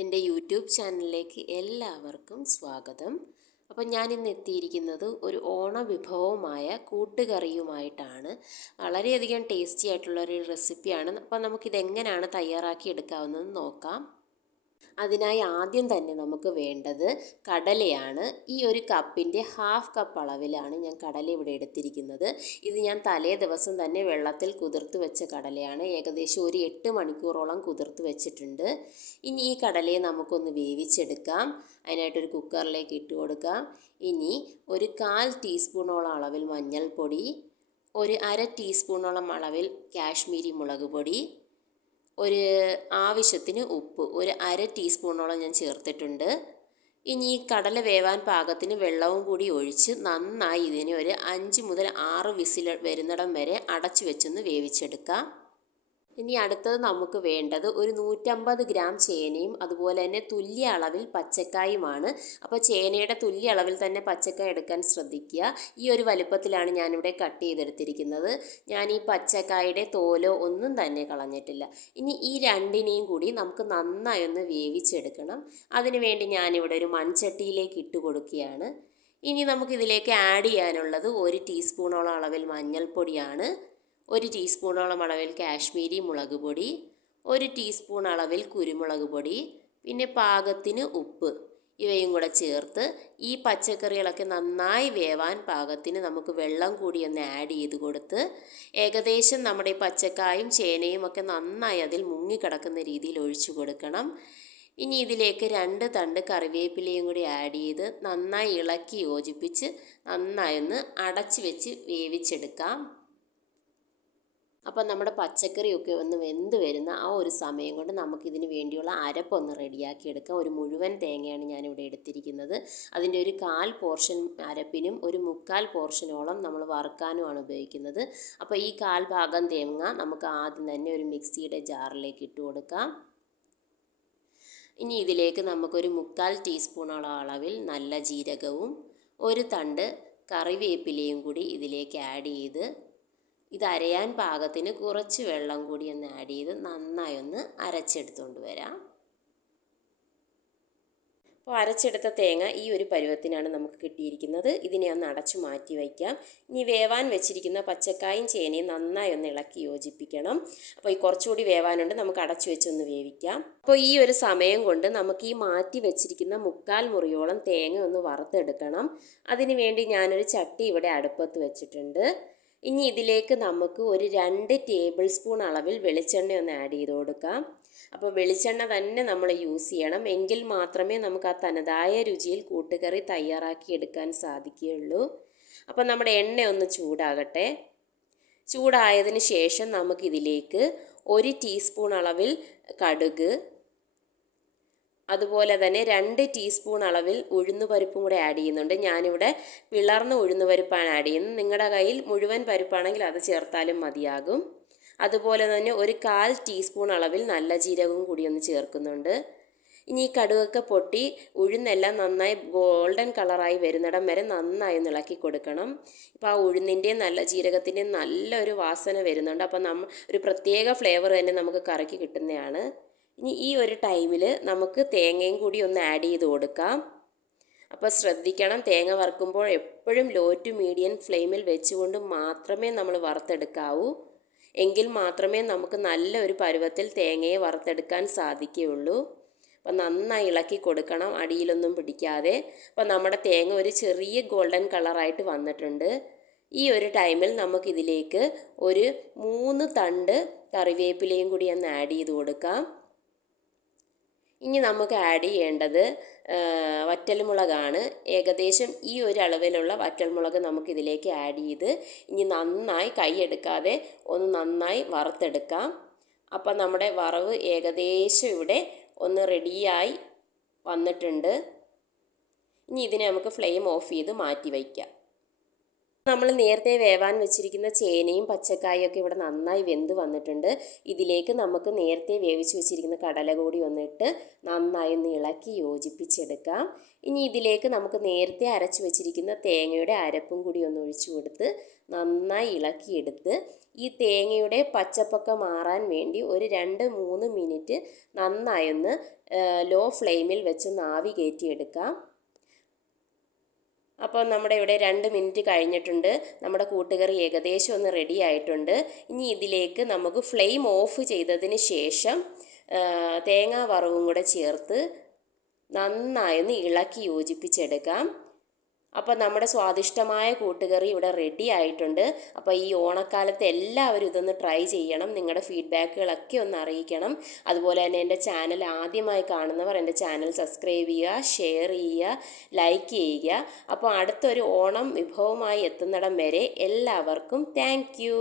എൻ്റെ യൂട്യൂബ് ചാനലിലേക്ക് എല്ലാവർക്കും സ്വാഗതം. അപ്പം ഞാനിന്ന് എത്തിയിരിക്കുന്നത് ഒരു ഓണ വിഭവമായ കൂട്ടുകറിയുമായിട്ടാണ്. വളരെയധികം ടേസ്റ്റി ആയിട്ടുള്ളൊരു റെസിപ്പിയാണ്. അപ്പം നമുക്കിതെങ്ങനെയാണ് തയ്യാറാക്കി എടുക്കാവുന്നതെന്ന് നോക്കാം. അതിനായി ആദ്യം തന്നെ നമുക്ക് വേണ്ടത് കടലയാണ്. ഈ ഒരു കപ്പിൻ്റെ ഹാഫ് കപ്പ് അളവിലാണ് ഞാൻ കടല ഇവിടെ എടുത്തിരിക്കുന്നത്. ഇത് ഞാൻ തലേ ദിവസം തന്നെ വെള്ളത്തിൽ കുതിർത്ത് വെച്ച കടലയാണ്. ഏകദേശം ഒരു 8 മണിക്കൂറോളം കുതിർത്ത് വെച്ചിട്ടുണ്ട്. ഇനി ഈ കടലയെ നമുക്കൊന്ന് വേവിച്ചെടുക്കാം. അതിനായിട്ടൊരു കുക്കറിലേക്ക് ഇട്ട് കൊടുക്കാം. ഇനി ഒരു 1/4 ടീസ്പൂണോളം അളവിൽ മഞ്ഞൾപ്പൊടി, ഒരു 1/2 ടീസ്പൂണോളം അളവിൽ കാശ്മീരി മുളക് പൊടി, ഒരു ആവശ്യത്തിന് ഉപ്പ്, ഒരു 1/2 ടീസ്പൂണോളം ഞാൻ ചേർത്തിട്ടുണ്ട്. ഇനി ഈ കടല വേവാൻ പാകത്തിന് വെള്ളവും കൂടി ഒഴിച്ച് നന്നായി ഇതിനെ ഒരു 5 മുതൽ 6 വിസിൽ വരുന്നിടം വരെ അടച്ചു വെച്ചൊന്ന് വേവിച്ചെടുക്കാം. ഇനി അടുത്തത് നമുക്ക് വേണ്ടത് ഒരു 150 ഗ്രാം ചേനയും അതുപോലെ തന്നെ തുല്യ അളവിൽ പച്ചക്കായുമാണ്. അപ്പോൾ ചേനയുടെ തുല്യ അളവിൽ തന്നെ പച്ചക്കായ എടുക്കാൻ ശ്രദ്ധിക്കുക. ഈ ഒരു വലുപ്പത്തിലാണ് ഞാനിവിടെ കട്ട് ചെയ്തെടുത്തിരിക്കുന്നത്. ഞാൻ ഈ പച്ചക്കായുടെ തോലോ ഒന്നും തന്നെ കളഞ്ഞിട്ടില്ല. ഇനി ഈ രണ്ടിനെയും കൂടി നമുക്ക് നന്നായി ഒന്ന് വേവിച്ചെടുക്കണം. അതിനുവേണ്ടി ഞാനിവിടെ ഒരു മൺചട്ടിയിലേക്ക് ഇട്ട് കൊടുക്കുകയാണ്. ഇനി നമുക്കിതിലേക്ക് ആഡ് ചെയ്യാനുള്ളത് 1 ടീസ്പൂണോളം അളവിൽ മഞ്ഞൾപ്പൊടിയാണ്, 1 ടീസ്പൂണോളം അളവിൽ കാശ്മീരി മുളക് പൊടി, 1 ടീസ്പൂൺ അളവിൽ കുരുമുളക് പൊടി, പിന്നെ പാകത്തിന് ഉപ്പ്, ഇവയും കൂടെ ചേർത്ത് ഈ പച്ചക്കറികളൊക്കെ നന്നായി വേവാൻ പാകത്തിന് നമുക്ക് വെള്ളം കൂടി ഒന്ന് ആഡ് ചെയ്ത് കൊടുത്ത് ഏകദേശം നമ്മുടെ ഈ പച്ചക്കായും ചേനയും ഒക്കെ നന്നായി അതിൽ മുങ്ങിക്കിടക്കുന്ന രീതിയിൽ ഒഴിച്ചു കൊടുക്കണം. ഇനി ഇതിലേക്ക് 2 തണ്ട് കറിവേപ്പിലയും കൂടി ആഡ് ചെയ്ത് നന്നായി ഇളക്കി യോജിപ്പിച്ച് നന്നായി ഒന്ന് അടച്ച് വെച്ച് വേവിച്ചെടുക്കാം. അപ്പം നമ്മുടെ പച്ചക്കറിയൊക്കെ ഒന്ന് വെന്ത് വരുന്ന ആ ഒരു സമയം കൊണ്ട് നമുക്കിതിന് വേണ്ടിയുള്ള അരപ്പൊന്ന് റെഡിയാക്കി എടുക്കാം. ഒരു മുഴുവൻ തേങ്ങയാണ് ഞാനിവിടെ എടുത്തിരിക്കുന്നത്. അതിൻ്റെ ഒരു 1/4 പോർഷൻ അരപ്പിനും ഒരു 1/4 പോർഷനോളം നമ്മൾ വറുക്കാനുമാണ് ഉപയോഗിക്കുന്നത്. അപ്പോൾ ഈ 1/4 ഭാഗം തേങ്ങ നമുക്ക് ആദ്യം തന്നെ ഒരു മിക്സിയുടെ ജാറിലേക്ക് ഇട്ട് കൊടുക്കാം. ഇനി ഇതിലേക്ക് നമുക്കൊരു 1/4 ടീസ്പൂണോളം അളവിൽ നല്ല ജീരകവും ഒരു തണ്ട് കറിവേപ്പിലയും കൂടി ഇതിലേക്ക് ആഡ് ചെയ്ത് ഇത് അരയാൻ പാകത്തിന് കുറച്ച് വെള്ളം കൂടി ഒന്ന് ആഡ് ചെയ്ത് നന്നായി ഒന്ന് അരച്ചെടുത്തുകൊണ്ട് വരാം. അപ്പോൾ അരച്ചെടുത്ത തേങ്ങ ഈ ഒരു പരുവത്തിനാണ് നമുക്ക് കിട്ടിയിരിക്കുന്നത്. ഇതിനെ ഒന്ന് അടച്ചു മാറ്റി വയ്ക്കാം. ഇനി വേവാൻ വെച്ചിരിക്കുന്ന പച്ചക്കായും ചേനയും നന്നായി ഒന്ന് ഇളക്കി യോജിപ്പിക്കണം. അപ്പോൾ ഈ കുറച്ചുകൂടി വേവാനുണ്ട്, നമുക്ക് അടച്ചു വെച്ചൊന്ന് വേവിക്കാം. അപ്പോൾ ഈ ഒരു സമയം കൊണ്ട് നമുക്ക് ഈ മാറ്റി വെച്ചിരിക്കുന്ന 1/4 മുറിയോളം തേങ്ങ ഒന്ന് വറുത്തെടുക്കണം. അതിനു വേണ്ടി ഞാനൊരു ചട്ടി ഇവിടെ അടുപ്പത്ത് വെച്ചിട്ടുണ്ട്. ഇനി ഇതിലേക്ക് നമുക്ക് ഒരു 2 ടേബിൾ സ്പൂൺ അളവിൽ വെളിച്ചെണ്ണ ഒന്ന് ആഡ് ചെയ്ത് കൊടുക്കാം. അപ്പോൾ വെളിച്ചെണ്ണ തന്നെ നമ്മൾ യൂസ് ചെയ്യണം. എങ്കിൽ മാത്രമേ നമുക്ക് ആ തനതായ രുചിയിൽ കൂട്ടുകറി തയ്യാറാക്കി എടുക്കാൻ സാധിക്കുകയുള്ളൂ. അപ്പോൾ നമ്മുടെ എണ്ണ ഒന്ന് ചൂടാകട്ടെ. ചൂടായതിന് ശേഷം നമുക്കിതിലേക്ക് 1 ടീസ്പൂൺ അളവിൽ കടുക്, അതുപോലെ തന്നെ 2 ടീസ്പൂൺ അളവിൽ ഉഴുന്നുപരിപ്പും കൂടെ ആഡ് ചെയ്യുന്നുണ്ട്. ഞാനിവിടെ പിളർന്ന ഉഴുന്നുപരിപ്പാണ് ആഡ് ചെയ്യുന്നത്. നിങ്ങളുടെ കയ്യിൽ മുഴുവൻ പരിപ്പാണെങ്കിൽ അത് ചേർത്താലും മതിയാകും. അതുപോലെ തന്നെ ഒരു 1/4 ടീസ്പൂൺ അളവിൽ നല്ല ജീരകവും കൂടി ഒന്ന് ചേർക്കുന്നുണ്ട്. ഇനി ഈ കടുകൊക്കെ പൊട്ടി ഉഴുന്നെല്ലാം നന്നായി ഗോൾഡൻ കളറായി വരുന്നിടം വരെ നന്നായി ഒന്ന് ഇളക്കി കൊടുക്കണം. ഇപ്പോൾ ആ ഉഴുന്നിൻ്റെയും നല്ല ജീരകത്തിൻ്റെയും നല്ലൊരു വാസന വരുന്നുണ്ട്. അപ്പോൾ ഒരു പ്രത്യേക ഫ്ലേവർ തന്നെ നമുക്ക് കറിക്ക് കിട്ടുന്നതാണ്. ഇനി ഈ ഒരു ടൈമിൽ നമുക്ക് തേങ്ങയും കൂടി ഒന്ന് ആഡ് ചെയ്ത് കൊടുക്കാം. അപ്പോൾ ശ്രദ്ധിക്കണം, തേങ്ങ വറുക്കുമ്പോൾ എപ്പോഴും ലോ ടു മീഡിയം ഫ്ലെയിമിൽ വെച്ചുകൊണ്ട് മാത്രമേ നമ്മൾ വറുത്തെടുക്കാവൂ. എങ്കിൽ മാത്രമേ നമുക്ക് നല്ലൊരു പരുവത്തിൽ തേങ്ങയെ വറുത്തെടുക്കാൻ സാധിക്കുകയുള്ളൂ. അപ്പോൾ നന്നായി ഇളക്കി കൊടുക്കണം, അടിയിലൊന്നും പിടിക്കാതെ. അപ്പോൾ നമ്മുടെ തേങ്ങ ഒരു ചെറിയ ഗോൾഡൻ കളറായിട്ട് വന്നിട്ടുണ്ട്. ഈ ഒരു ടൈമിൽ നമുക്കിതിലേക്ക് ഒരു 3 തണ്ട് കറിവേപ്പിലയും കൂടി ഒന്ന് ആഡ് ചെയ്ത് കൊടുക്കാം. ഇനി നമുക്ക് ആഡ് ചെയ്യേണ്ടത് വറ്റൽമുളകാണ്. ഏകദേശം ഈ ഒരു അളവിലുള്ള വറ്റൽമുളക് നമുക്കിതിലേക്ക് ആഡ് ചെയ്ത് ഇനി നന്നായി കൈയെടുക്കാതെ ഒന്ന് നന്നായി വറുത്തെടുക്കാം. അപ്പം നമ്മുടെ വറവ് ഏകദേശം ഇവിടെ ഒന്ന് റെഡിയായി വന്നിട്ടുണ്ട്. ഇനി ഇതിനെ നമുക്ക് ഫ്ലെയിം ഓഫ് ചെയ്ത് മാറ്റി വയ്ക്കാം. നമ്മൾ നേരത്തെ വേവാൻ വെച്ചിരിക്കുന്ന ചേനയും പച്ചക്കായും ഒക്കെ ഇവിടെ നന്നായി വെന്ത് വന്നിട്ടുണ്ട്. ഇതിലേക്ക് നമുക്ക് നേരത്തെ വേവിച്ച് വെച്ചിരിക്കുന്ന കടല കൂടി ഒന്നിട്ട് നന്നായി ഒന്ന് ഇളക്കി യോജിപ്പിച്ചെടുക്കാം. ഇനി ഇതിലേക്ക് നമുക്ക് നേരത്തെ അരച്ച് വെച്ചിരിക്കുന്ന തേങ്ങയുടെ അരപ്പും കൂടി ഒന്ന് ഒഴിച്ചു കൊടുത്ത് നന്നായി ഇളക്കിയെടുത്ത് ഈ തേങ്ങയുടെ പച്ചപ്പൊക്കെ മാറാൻ വേണ്ടി ഒരു 2-3 മിനിറ്റ് നന്നായി ഒന്ന് ലോ ഫ്ലെയിമിൽ വെച്ചൊന്ന് ആവി കയറ്റിയെടുക്കാം. അപ്പോൾ നമ്മുടെ ഇവിടെ 2 മിനിറ്റ് കഴിഞ്ഞിട്ടുണ്ട്. നമ്മുടെ കൂട്ടുകറി ഏകദേശം ഒന്ന് റെഡി ആയിട്ടുണ്ട്. ഇനി ഇതിലേക്ക് നമുക്ക് ഫ്ലെയിം ഓഫ് ചെയ്തതിന് ശേഷം തേങ്ങാ വറവും കൂടെ ചേർത്ത് നന്നായി ഒന്ന് ഇളക്കി യോജിപ്പിച്ചെടുക്കാം. അപ്പോൾ നമ്മുടെ സ്വാദിഷ്ടമായ കൂട്ടുകറി ഇവിടെ റെഡി ആയിട്ടുണ്ട്. അപ്പോൾ ഈ ഓണക്കാലത്ത് എല്ലാവരും ഇതൊന്ന് ട്രൈ ചെയ്യണം. നിങ്ങളുടെ ഫീഡ്ബാക്കുകളൊക്കെ ഒന്ന് അറിയിക്കണം. അതുപോലെ തന്നെ എൻ്റെ ചാനൽ ആദ്യമായി കാണുന്നവർ എൻ്റെ ചാനൽ സബ്സ്ക്രൈബ് ചെയ്യുക, ഷെയർ ചെയ്യുക, ലൈക്ക് ചെയ്യുക. അപ്പോൾ അടുത്തൊരു ഓണം വിഭവമായി എത്തുന്നിടം വരെ എല്ലാവർക്കും താങ്ക് യു.